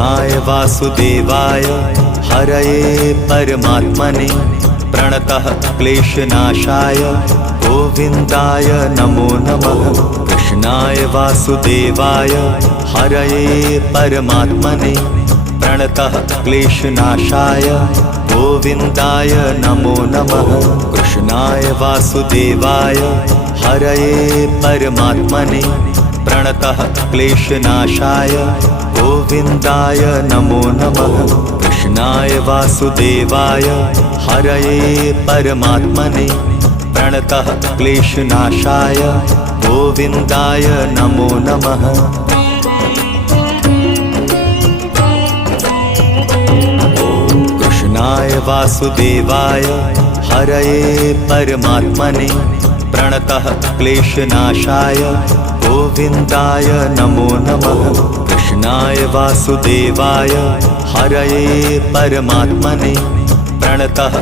कृष्णाय वासुदेवाय हरये परमात्मने प्रणतः क्लेशनाशाय गोविन्दाय नमो नमः। कृष्णाय वासुदेवाय हरये परमात्मने प्रणतः क्लेशनाशाय गोविन्दाय नमो नमः। कृष्णाय वासुदेवाय हरये परमात्मने प्रणतः क्लेशनाशाय गोविन्दाय नमो नमः। कृष्णाय वासुदेवाय हरये परमात्मने प्रणतः क्लेशनाशाय गोविन्दाय नमो नमः। कृष्णाय वासुदेवाय हरये परमात्मने प्रणतः क्लेशनाशाय गोविन्दाय नमो नमः। कृष्णाय वासुदेवाय हरये परमात्मने प्रणतः